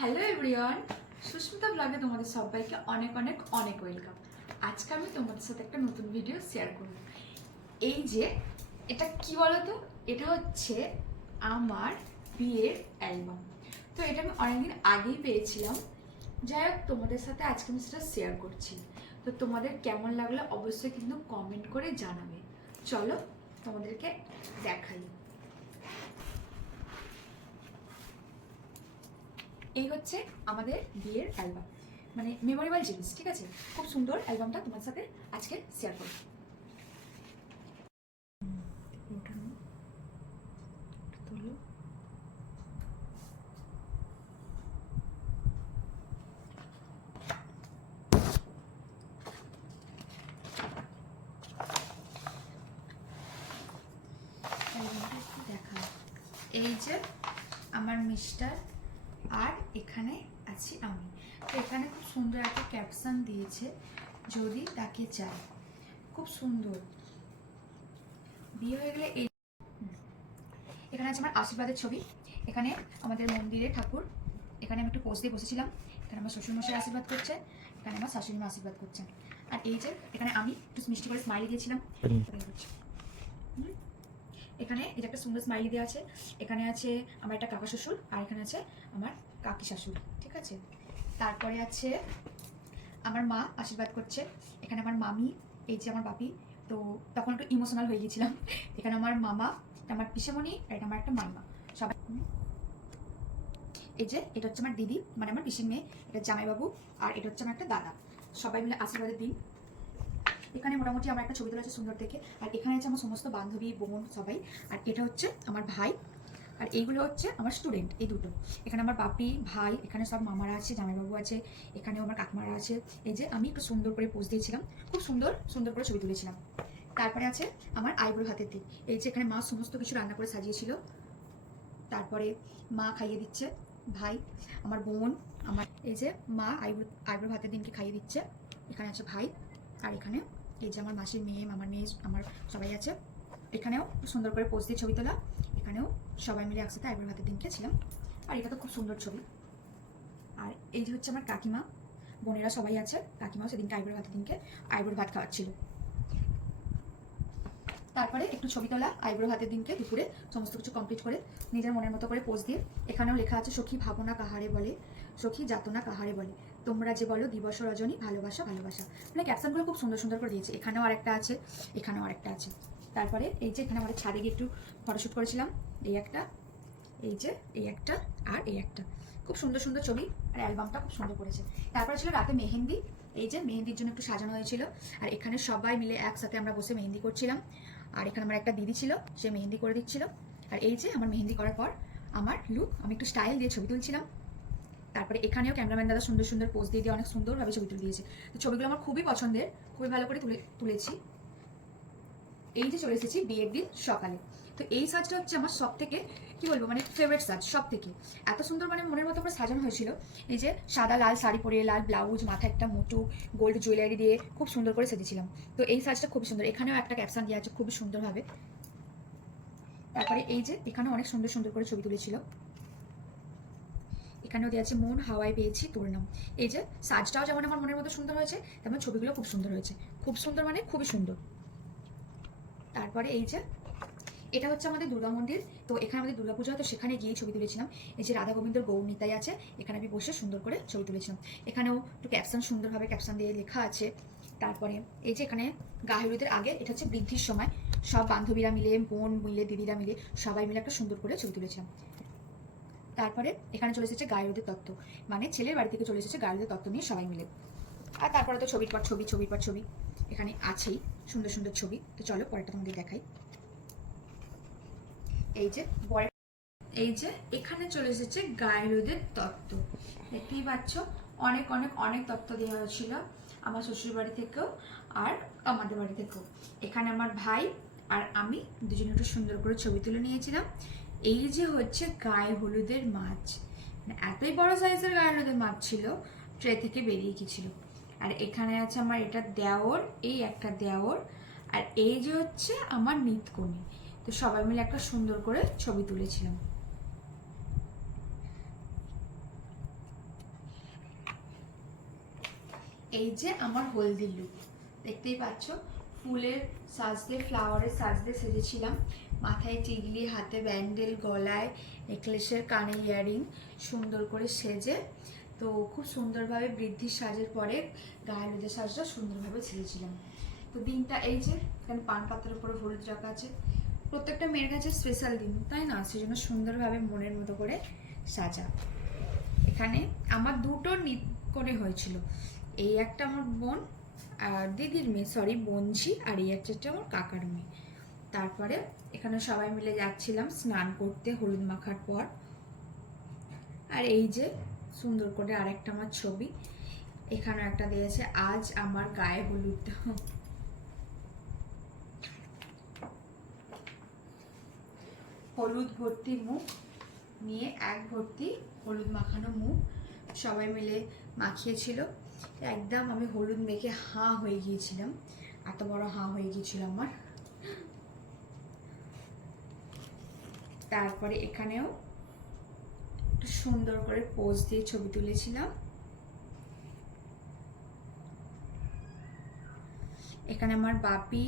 Hello everyone, Susmita ব্লগে তোমাদের সবাইকে অনেক অনেক অনেক ওয়েলকাম। আজকে আমি তোমাদের সাথে একটা নতুন ভিডিও শেয়ার করব। এই যে এটা কি বলো তো, এটা হচ্ছে আমার বিয়ের অ্যালবাম। তো এটা আমি অনেকদিন আগেই পেয়েছিলাম। যাই হোক, তোমাদের সাথে আজকে আমি সেটা শেয়ার করছি। তো তোমাদের কেমন লাগলো অবশ্যই কিন্তু কমেন্ট করে জানাবে। চলো তোমাদেরকে দেখাই। এই হচ্ছে আমাদের বিয়ের অ্যালবাম, মানে মেমোরেবল জিনিস, ঠিক আছে? খুব সুন্দর অ্যালবামটা তোমার সাথে আজকে শেয়ার করব। দেখা, এই যে আমার মিস্টার, আর এখানে আছি আমি। তো এখানে খুব সুন্দর একটা ক্যাপশন দিয়েছে, যদি তাকে চাই। খুব সুন্দর। বিয়ে হয়ে গেলে এই এখানে আছে আমার আশীর্বাদের ছবি। এখানে আমাদের মন্দিরে ঠাকুর। এখানে আমি একটু পোজ দিয়ে বসেছিলাম। এখানে আমার শ্বশুরমশাই আশীর্বাদ করছে, এখানে আমার শাশুড়ি মা আশীর্বাদ করছেন। আর এই যে এখানে আমি একটু মিষ্টি করে স্মাইলি দিয়েছিলাম। এখানে এই যে একটা সুন্দর স্মাইলি দেওয়া আছে। এখানে আছে আমার একটা কাকা শ্বশুর, আর এখানে আছে আমার কাকি শাশুড়ি, ঠিক আছে? তারপরে আছে আমার মা আশীর্বাদ করছে। এখানে আমার মামি, এই যে আমার বাপি। তো তখন একটু ইমোশনাল হয়ে গেছিলাম। এখানে আমার মামা, আমার পিসেমণি, আর এটা আমার একটা মাইমা। সবাই এই যে এটা হচ্ছে আমার দিদি, মানে আমার পিসির মেয়ে, এটা জামাইবাবু, আর এটা হচ্ছে আমার একটা দাদা। সবাই মিলে আশীর্বাদের দিন। এখানে মোটামুটি আমার একটা ছবি তোলা আছে সুন্দর দেখে। আর এখানে আছে আমার সমস্ত বান্ধবী, বোন, সবাই। আর এটা হচ্ছে আমার ভাই, আর এইগুলো হচ্ছে আমার স্টুডেন্ট, এই দুটো। এখানে আমার বাপি, ভাই, এখানে সব মামারা আছে, জামাইবাবু আছে, এখানেও আমার কাকিমারা আছে। এই যে আমি একটু সুন্দর করে পোজ দিয়েছিলাম, খুব সুন্দর সুন্দর করে ছবি তুলেছিলাম। তারপরে আছে আমার আইব্রো হাতের দিক। এই যে এখানে মা সমস্ত কিছু রান্না করে সাজিয়েছিল। তারপরে মা খাইয়ে দিচ্ছে, ভাই, আমার বোন, আমার এই যে মা আইব্রো ভাতের দিনকে খাইয়ে দিচ্ছে। এখানে আছে ভাই, আর এখানে এই যে আমার মাসির মেয়ে, মামার মেয়ে, আমার সবাই আছে। এখানেও সুন্দর করে পোজ দিয়ে ছবি তোলা। এখানেও সবাই মিলে একসাথে আইব্রো ভাতের দিনকে ছিলাম। আর এটা তো খুব সুন্দর ছবি। আর এই যে হচ্ছে আমার কাকিমা, বোনেরা সবাই আছে। কাকিমাও সেদিনকে আইব্রো ভাতের দিনকে আইব্রো ভাত খাওয়াচ্ছিল। তারপরে একটু ছবি তোলা আইব্রো হাতের দিনকে দুপুরে, সমস্ত কিছু কমপ্লিট করে নিজের মনের মতো করে পোজ দিয়ে। এখানেও লেখা আছে, সখী ভাবনা কাহারে বলে, সখী যাতনা কাহারে বলে, তোমরা যে বলো দিবস রজনী, ভালোবাসা ভালোবাসা। মানে ক্যাপশনগুলো খুব সুন্দর সুন্দর করে দিয়েছে। এখানেও আরেকটা আছে, এখানেও আরেকটা আছে। তারপরে এই যে এখানে আমাদের ছাদে গিয়ে একটু ফটোশ্যুট করেছিলাম। এই একটা, এই যে এই একটা, আর এই একটা। খুব সুন্দর সুন্দর ছবি, আর অ্যালবামটা খুব সুন্দর করেছে। তারপরে ছিল রাতে মেহেন্দি। এই যে মেহেন্দির জন্য একটু সাজানো হয়েছিল। আর এখানে সবাই মিলে একসাথে আমরা বসে মেহেন্দি করছিলাম। আর এখানে আমার একটা দিদি ছিল, সে মেহেন্দি করে দিচ্ছিল। আর এই যে আমার মেহেন্দি করার পর আমার লুক, আমি একটু স্টাইল দিয়ে ছবি তুলছিলাম। তারপরে এখানেও ক্যামেরাম্যান দাদা সুন্দর সুন্দর পোজ দিয়ে অনেক সুন্দরভাবে ছবি তুলে দিয়েছে। তো ছবিগুলো আমার খুবই পছন্দের, খুবই ভালো করে তুলেছি। এই যে চলে এসেছি বিয়ের দিন সকালে। তো এই সাজটা হচ্ছে আমার সব থেকে, কি বলবো, মানে ফেভারিট সাজ সব থেকে। এত সুন্দর, মানে মনের মতো করে সাজানো হয়েছিল। এই যে সাদা লাল শাড়ি পরে, লাল ব্লাউজ, মাথায় একটা মোটু গোল্ড জুয়েলারি দিয়ে খুব সুন্দর করে সেজেছিলাম। তো এই সাজটা খুবই সুন্দর। এখানেও একটা ক্যাপশন দেওয়া আছে খুবই সুন্দরভাবে। তারপরে এই যে এখানেও অনেক সুন্দর সুন্দর করে ছবি তুলেছিল। এখানেও দেওয়া আছে মন হাওয়ায় পেয়েছি তোর নাম। এই যে সাজটাও যেমন আমার মনের মতো সুন্দর হয়েছে, তেমন ছবিগুলো খুব সুন্দর হয়েছে। খুব সুন্দর মানে খুবই সুন্দর। তারপরে এই যে এটা হচ্ছে আমাদের দুর্গা মন্দির। তো এখানে আমাদের দুর্গাপূজা হয়, তো সেখানে গিয়ে ছবি তুলেছিলাম। এই যে রাধা গোবিন্দর গৌর নিতাই আছে, এখানে আমি বসে সুন্দর করে ছবি তুলেছিলাম। এখানেও একটু ক্যাপশন সুন্দরভাবে ক্যাপশন দিয়ে লেখা আছে। তারপরে এই যে এখানে গা হলুদের আগে, এটা হচ্ছে বৃদ্ধির সময়, সব বান্ধবীরা মিলে, বোন মিলে, দিদিরা মিলে, সবাই মিলে একটা সুন্দর করে ছবি তুলেছিলাম। তারপরে এখানে চলে এসেছে গায়েরোদের তত্ত্ব, মানে ছেলের বাড়ি থেকে চলে এসেছে গায়েরোদের তত্ত্ব নিয়ে সবাই মিলে। আর তারপরে তো ছবির পর ছবি, ছবির পর ছবি এখানে আছেই, সুন্দর সুন্দর ছবি। তো চলো পরেরটা তোমাদের দেখাই। এই যে পরের, এই যে এখানে চলে এসেছে গায়েরোদের তত্ত্ব। দেখতেই পাচ্ছ, অনেক অনেক অনেক তত্ত্ব দেওয়া হয়েছিল আমার শ্বশুর বাড়ি থেকেও আর আমাদের বাড়ি থেকেও। এখানে আমার ভাই আর আমি দুজনে একটু সুন্দর করে ছবি তুলে নিয়েছিলাম। এই যে হচ্ছে গায়ে হলুদের মাছ, মানে এতই বড় সাইজের গায়ে হলুদের মাছ ছিল, ট্রে থেকে বেরিয়ে গেছিল। আর এখানে আছে আমার এটা দেওর, এই একটা দেওর, আর এই যে হচ্ছে আমার নিতকনি। তো সবাই মিলে একটা সুন্দর করে ছবি তুলেছিলাম। এই যে আমার হলদি লুক, দেখতেই পাচ্ছ, ফুলের সাজ দিয়ে, ফ্লাওয়ারের সাজ দিয়ে সেজেছিলাম। মাথায় টিকলি, হাতে ব্যান্ডেল, গলায় নেকলেসের, কানে ইয়ারিং, সুন্দর করে সেজে, তো খুব সুন্দরভাবে বৃদ্ধির সাজের পরে গায়ে হলুদের সাজটা সুন্দরভাবে ছেড়েছিলাম। তো দিনটা এই যে এখানে পান পাতার উপরে হলুদ রাখা আছে, প্রত্যেকটা মেয়ের কাছে স্পেশাল দিন, তাই না? সেই জন্য সুন্দরভাবে মনের মতো করে সাজা। এখানে আমার দুটো করে হয়েছিল, এই একটা আমার বোন দিদির মেয়ে, সরি বোনঝি, আর এই একটা আমার কাকার মেয়ে। তারপরে এখানে সবাই মিলে যাচ্ছিলাম স্নান করতে হলুদ মাখার পর। আর এই যে সুন্দর করে আরেকটা আমার ছবি, এখানে একটা দিয়েছে আজ আমার গায়ে হলুদ। হলুদ ভর্তি মুখ নিয়ে এক ভর্তি হলুদ মাখানো মুখ সবাই মিলে মাখিয়েছিল। একদম আমি হলুদ মেখে হাঁ হয়ে গিয়েছিলাম, এত বড় হাঁ হয়ে গিয়েছিল আমার। তারপরে এখানেও একটু সুন্দর করে পোজ দিয়ে ছবি তুলেছিলাম। এখানে আমার বাপি,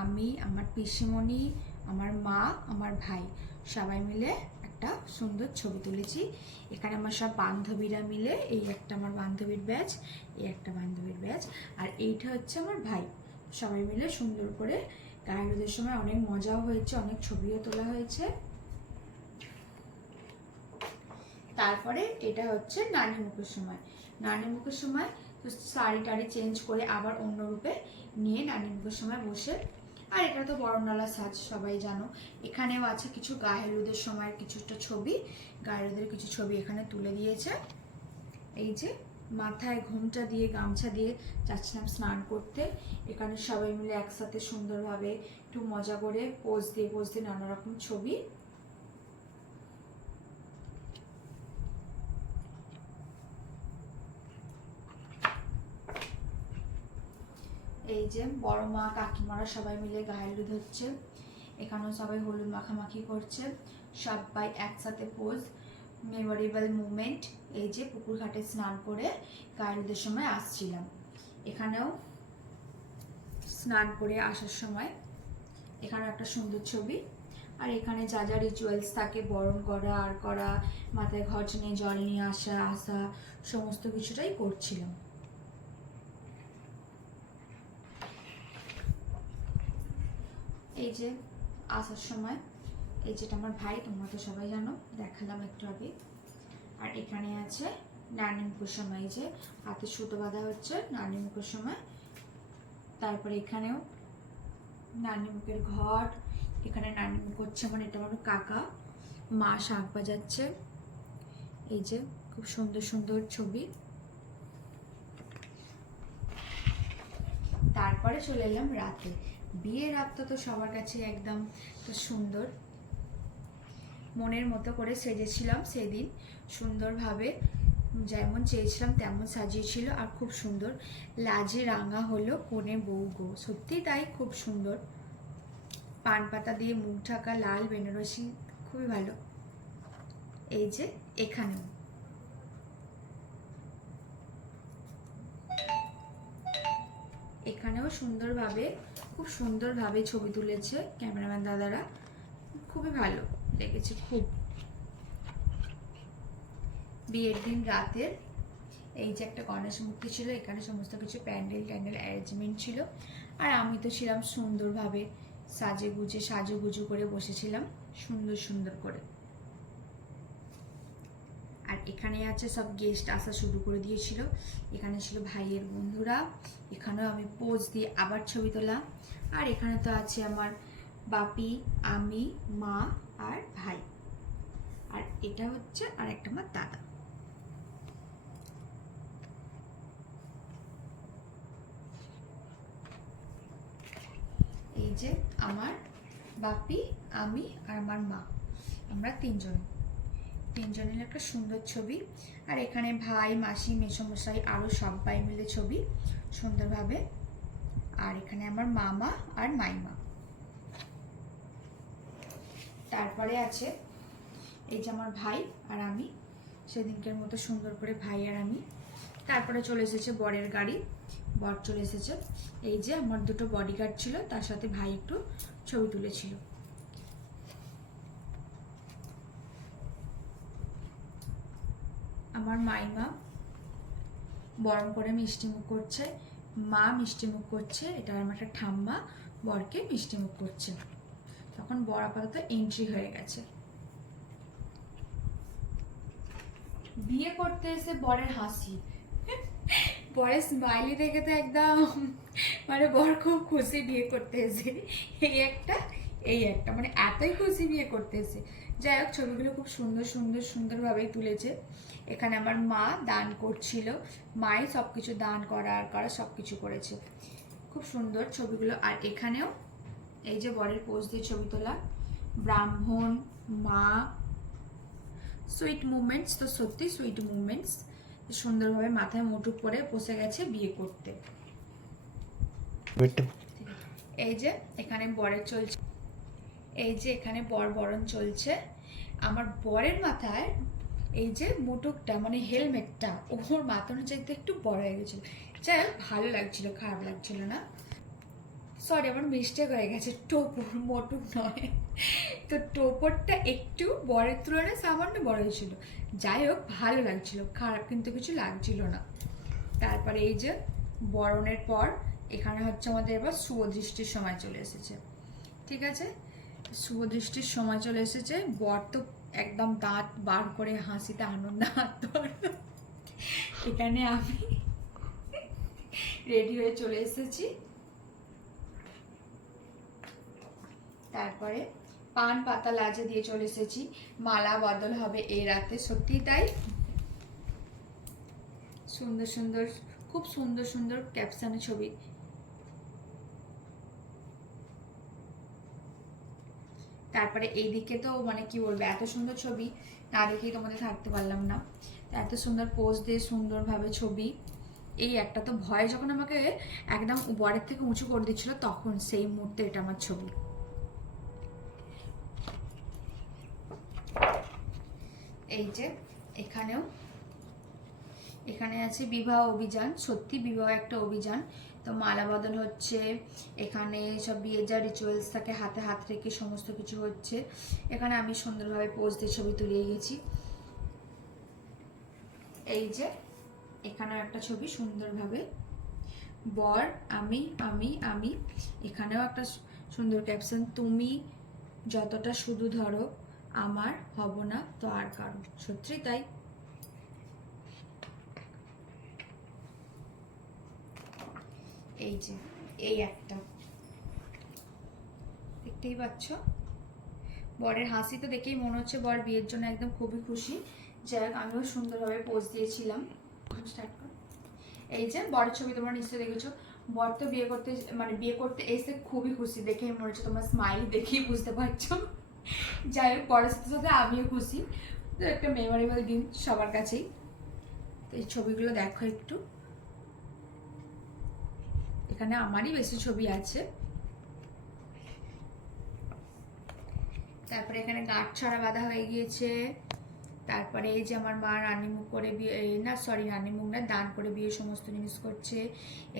আমি, আমার পিসিমণি, আমার মা, আমার ভাই সবাই মিলে একটা সুন্দর ছবি তুলেছি। এখানে আমার সব বান্ধবীরা মিলে, এই একটা আমার বান্ধবীর ব্যাচ, এই একটা বান্ধবীর ব্যাচ, আর এইটা হচ্ছে আমার ভাই। সবাই মিলে সুন্দর করে গায়ে হলুদের সময় অনেক মজাও হয়েছে, অনেক ছবিও তোলা হয়েছে। তারপরে এটা হচ্ছে নানি মুখের সময়। নানি মুখের সময় তো শাড়ি টাড়ি চেঞ্জ করে আবার অন্য রূপে নিয়ে নানি মুখের সময় বসে। আর এটা তো বরণডালা সাজ, সবাই জানো। এখানেও আছে কিছু গায়ে হলুদের সময়ের কিছুটা ছবি, গায়ে হলুদের কিছু ছবি এখানে তুলে দিয়েছে। এই যে মাথায় ঘোমটা দিয়ে, গামছা দিয়ে যাচ্ছিলাম স্নান করতে। এখানে সবাই মিলে একসাথে সুন্দরভাবে একটু মজা করে পোজ দিয়ে নানা রকম ছবি। এই যে বড় মা, কাকিমারা সবাই মিলে গায়ে হলুদ হচ্ছে। এখানেও সবাই হলুদ মাখামাখি করছে, সবাই একসাথে পোজ, মেমোরেবল মুমেন্ট। এই যে পুকুর ঘাটে স্নান করে গায়ে হলুদের সময় আসছিলাম। এখানেও স্নান করে আসার সময় এখানেও একটা সুন্দর ছবি। আর এখানে যা যা রিচুয়ালস থাকে, বরণ করা, আর করা, মাথায় ঘট নিয়ে জল নিয়ে আসা সমস্ত কিছুটাই করছিলাম। এই যে আসার সময়, এই যেটা আমার ভাই, তোমরা তো সবাই জানো, দেখালাম একটু আগে। আর এখানে আছে নানি মুখের সময়, এই যে হাতে সুতো বাঁধা হচ্ছে নানি মুখের সময়। তারপরে এখানেও নানি মুখের ঘট, এখানে নানি মুখ হচ্ছে মানে এটা আমার কাকা, মা শাঁখ বাজাচ্ছে। এই যে খুব সুন্দর সুন্দর ছবি। তারপরে চলে এলাম রাতে। বিয়ের রাতটা তো সবার কাছে একদম সুন্দর, মনের মতো করে সেজেছিলাম সেদিন, সুন্দরভাবে যেমন চেয়েছিলাম তেমন সাজিয়েছিল। আর খুব সুন্দর লাজে রাঙা হলো কোণে বউ গো, সত্যি তাই, খুব সুন্দর। পান পাতা দিয়ে মুখ ঢাকা, লাল বেনারসি, খুবই ভালো। এই যে এখানেও সুন্দরভাবে, খুব সুন্দরভাবে ছবি তুলেছে ক্যামেরাম্যান দাদারা, খুবই ভালো লেগেছে খুব। বিয়ের দিন রাতের এই যে একটা গণেশ মূর্তি ছিল, এখানে সমস্ত কিছু প্যান্ডেল অ্যারেঞ্জমেন্ট ছিল। আর আমি তো ছিলাম সুন্দরভাবে সাজুগুজু করে বসেছিলাম সুন্দর সুন্দর করে। আর এখানে আছে সব গেস্ট আসা শুরু করে দিয়েছিল। এখানে ছিল ভাইয়ের বন্ধুরা, এখানেও আমি পোজ দিয়ে আবার ছবি তোলা। আর এখানে তো আছে আমার বাপি, আমি, মা আর ভাই। আর এটা হচ্ছে আর একটা আমার দাদা। এই যে আমার বাপি, আমি আর আমার মা, আমরা তিনজনের একটা সুন্দর ছবি। আর এখানে ভাই, মাসি, মেসোমশাই আরও সবাই মিলে ছবি সুন্দরভাবে। আর এখানে আমার মামা আর মাইমা। তারপরে আছে এই যে আমার ভাই আর আমি, সেদিনকের মতো সুন্দর করে ভাই আর আমি তারপরে চলে এসেছে বরের গাড়ি, বর চলে এসেছে। এই যে আমার দুটো বডিগার্ড ছিল, তার সাথে ভাই একটু ছবি তুলেছিল। আমার মাইমা বরণ করে মিষ্টি মুখ করছে, মা মিষ্টি মুখ করছে, এটা আমার একটা ঠাম্মা বরকে মিষ্টি মুখ করছে। তখন বর আপাতত এন্ট্রি হয়ে গেছে। বিয়ে করতে এসে বরের হাসি, বরের স্মাইলি দেখে তো একদম মানে বর খুব খুশি বিয়ে করতে এসে। এই একটা মানে এতই খুশি বিয়ে করতে এসে। যাই হোক, ছবিগুলো খুব সুন্দরভাবেই তুলেছে। এখানে আমার মা দান করছিল, মাই সব কিছু দান করা সব কিছু করেছে। খুব সুন্দর ছবিগুলো। আর এখানেও এই যে বরের পোজ দিয়ে ছবি তোলা, ব্রাহ্মণ, মা, সুইট মুভমেন্টস, তো সত্যি সুইট মুভমেন্টস। সুন্দরভাবে মাথায় মুটুক করে বসে গেছে বিয়ে করতে। এই যে এখানে বরের চলছে, এই যে এখানে বর বরণ চলছে। আমার বরের মাথায় এই যে মুটুকটা মানে হেলমেটটা ওর মাথানো চাইতে একটু বড় হয়ে গেছিল। যাই হোক, ভালো লাগছিল, খারাপ লাগছিল না। সরি, আমার মিস্টেক হয়ে গেছে, টোপর মোটুক নয়। তো টোপরটা একটু বরের তুলনায় সামান্য বড় হয়েছিল। যাই হোক, ভালো লাগছিল, খারাপ কিন্তু কিছু লাগছিল না। তারপরে এই যে বরণের পর এখানে হচ্ছে আমাদের এবার শুভদৃষ্টির সময় চলে এসেছে। ঠিক আছে, শুভদৃষ্টির সময় চলে এসেছে। বর তো একদম দাঁত বার করে হাসিতে আনন্দ এখানে আমি রেডি হয়ে চলে এসেছি। তারপরে পান পাতা লাজে দিয়ে চলে এসেছি, মালা বদল হবে এই রাতে। সত্যি তাই, খুব সুন্দর ক্যাপশনে ছবি। তারপরে এইদিকে তো মানে কি বলবো, এত সুন্দর ছবি না দেখেই তোমাদের থাকতে পারলাম না। এত সুন্দর পোজ দিয়ে সুন্দরভাবে ছবি। এই একটা তো ভয় যখন আমাকে একদম বরের থেকে উঁচু করে দিচ্ছিল, তখন সেই মুহূর্তে এটা আমার ছবি। এই যে এখানে আছে বিবাহ অভিযান। সত্যি বিবাহ একটা অভিযান। তো মালা বদল হচ্ছে, এখানে সব বিয়ের যা রিচুয়ালস থাকে হাতে হাত রেখে সমস্ত কিছু হচ্ছে। এখানে আমি সুন্দরভাবে পোজ দিয়ে ছবি তুলে গেছি। এই যে এখানেও একটা ছবি সুন্দরভাবে, বর আমি আমি আমি। এখানেও একটা সুন্দর ক্যাপশন, তুমি যতটা শুধু ধরো আমার হব না তো আর কারো। সত্যি তাই। এই যে এই একটা দেখতেই পাচ্ছ, বরের হাসি তো দেখেই মনে হচ্ছে বর বিয়ের জন্য একদম খুবই খুশি। যাই হোক, আমিও সুন্দরভাবে পোজ দিয়েছিলাম। এই যে বরের ছবি তোমরা নিশ্চয়ই দেখেছো। বর তো বিয়ে করতে এসে খুবই খুশি, দেখেই মনে হচ্ছে, তোমার স্মাইল দেখেই বুঝতে পারছো। যাই হোক, বরের সাথে সাথে আমিও খুশি। তো একটা মেমোরেবল দিন সবার কাছেই। তো এই ছবিগুলো দেখো একটু, এখানে আমারই বেশি ছবি আছে। তারপরে এখানে গাঁট ছড়া বাঁধা হয়ে গিয়েছে। তারপরে এই যে আমার মা রানীমুখ করে বিয়ে, না সরি রানীমুখ না, দান করে বিয়ে সমস্ত জিনিস করছে।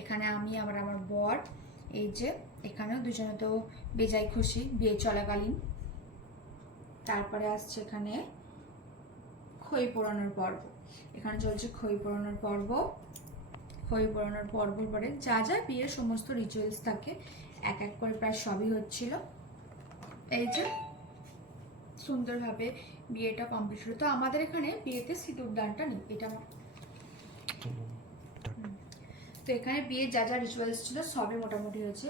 এখানে আমি আমার বর। এই যে এখানেও দুজনে তো বেজায় খুশি বিয়ে চলাকালীন। তারপরে আসছে এখানে খই পোড়ানোর পর্ব। এখানে চলছে খই পোড়ানোর পর্ব। খই পোড়ানোর পর্ব পরে যা যা বিয়ের সমস্ত রিচুয়ালস থাকে এক এক করে প্রায় সবই হচ্ছিল। এই যে সুন্দরভাবে বিয়েটা কমপ্লিট হলো। তো আমাদের এখানে বিয়েতে সিঁদুর দানটা নেই, এটা তো এখানে বিয়ে যা যা রিচুয়ালস ছিল সবই মোটামুটি হয়েছে।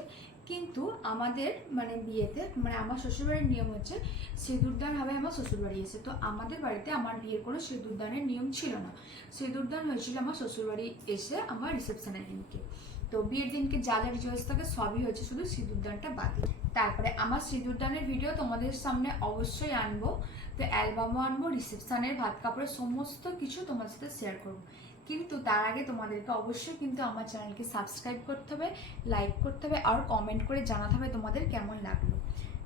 কিন্তু আমাদের মানে বিয়েতে মানে আমার শ্বশুরবাড়ির নিয়ম হচ্ছে সিঁদুরদান হবে আমার শ্বশুরবাড়ি এসে। তো আমাদের বাড়িতে আমার বিয়ের কোনো সিঁদুরদানের নিয়ম ছিল না। সিঁদুরদান হয়েছিল আমার শ্বশুরবাড়ি এসে আমার রিসেপশনের দিনকে। তো বিয়ের দিনকে যা যা রিচুয়ালস থাকে সবই হয়েছে, শুধু সিঁদুরদানটা বাকি। তারপরে আমার সিঁদুরদানের ভিডিও তোমাদের সামনে অবশ্যই আনবো। তো অ্যালবামও আনবো, রিসেপশনের ভাত কাপড়ের সমস্ত কিছু তোমার সাথে শেয়ার করবো। কিন্তু তার আগে তোমাদেরকে অবশ্যই কিন্তু আমার চ্যানেলকে সাবস্ক্রাইব করতে হবে, লাইক করতে হবে আর কমেন্ট করে জানাতে হবে তোমাদের কেমন লাগলো।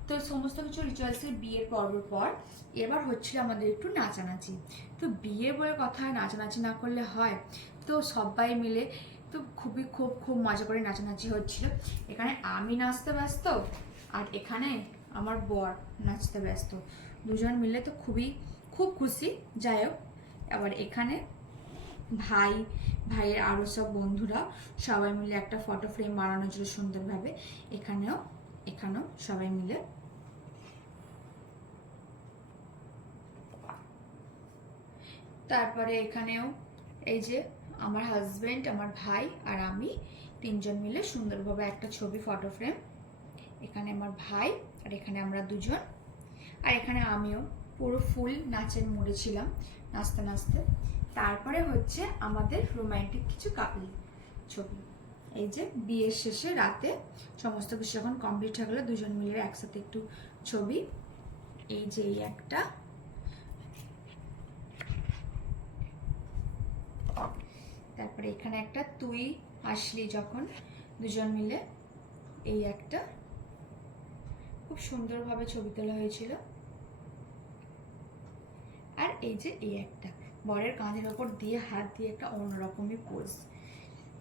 তো তো সমস্ত কিছু রিচুয়ালসের বিয়ের পর্বের পর এবার হচ্ছিল আমাদের একটু নাচানাচি। তো বিয়ে বলে কথা, নাচানাচি না করলে হয়? তো সবাই মিলে তো খুব মজা করে নাচানাচি হচ্ছিল। এখানে আমি নাচতে ব্যস্ত আর এখানে আমার বর নাচতে ব্যস্ত, দুজন মিলে তো খুব খুশি। যাই হোক, আবার এখানে ভাইয়ের আরও সব বন্ধুরা সবাই মিলে একটা ফটো ফ্রেম বানানোর জন্য সুন্দরভাবে এখানেও সবাই মিলে। তারপরে এখানেও এই যে আমার হাজবেন্ড, আমার ভাই আর আমি তিনজন মিলে সুন্দরভাবে একটা ছবি ফটো ফ্রেম। এখানে আমার ভাই আর এখানে আমরা দুজন, আর এখানে আমিও পুরো ফুল নাচের মুডে ছিলাম নাচতে নাচতে। তারপরে হচ্ছে আমাদের রোমান্টিক কিছু কাপল ছবি। এই যে বিয়ের শেষে রাতে সমস্ত কিছু যখন কমপ্লিট হয়ে গেলো, দুজন মিলে একসাথে একটু ছবি। এই যে এই একটা, তারপরে এখানে একটা তুই আসলি যখন দুজন মিলে, এই একটা খুব সুন্দরভাবে ছবি তোলা হয়েছিল। আর এই যে এই একটা বরের কাঁধের ওপর দিয়ে হাত দিয়ে একটা অন্যরকমই পোজ।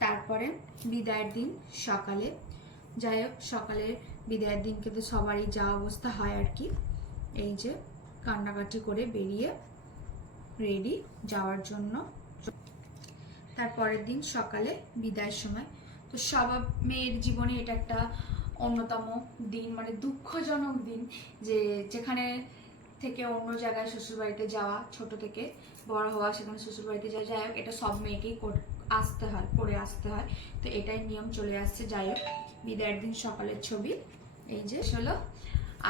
তারপরে বিদায়ের দিন সকালে, যাই হোক সকালে বিদায়ের দিনকে তো সবারই যা অবস্থা হয় আর কি, এই যে কান্নাকাটি করে বেরিয়ে রেডি যাওয়ার জন্য। তারপরের দিন সকালে বিদায়ের সময় তো সব মেয়ের জীবনে এটা একটা অন্যতম দিন, মানে দুঃখজনক দিন, যে যেখানে থেকে অন্য জায়গায় শ্বশুরবাড়িতে যাওয়া, ছোট থেকে বড় হওয়া, সেখানে শ্বশুরবাড়িতে যাওয়া। যাই হোক, এটা সব মেয়েকেই করে আসতে হয়, তো এটাই নিয়ম চলে আসছে। যাই হোক, বিদায়ের দিন সকালের ছবি এই যে হলো।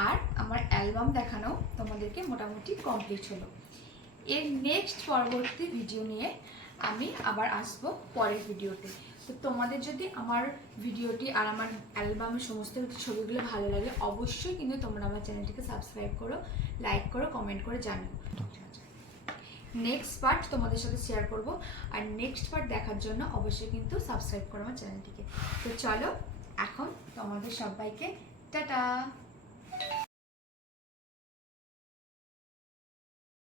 আর আমার অ্যালবাম দেখানো তোমাদেরকে মোটামুটি কমপ্লিট হলো। এর নেক্সট পরবর্তী ভিডিও নিয়ে আমি আবার আসবো পরের ভিডিওতে। তো তোমাদের যদি আমার ভিডিওটি আর আমার অ্যালবামের সমস্ত ছবিগুলো ভালো লাগে, অবশ্যই কিন্তু তোমরা আমার চ্যানেলটিকে সাবস্ক্রাইব করো, লাইক করো, কমেন্ট করে জানিও। নেক্সট পার্ট তোমাদের সাথে শেয়ার করব, আর নেক্সট পার্ট দেখার জন্য অবশ্যই কিন্তু সাবস্ক্রাইব করো আমার চ্যানেলটিকে। তো চলো এখন তোমাদের সবাইকে টাটা।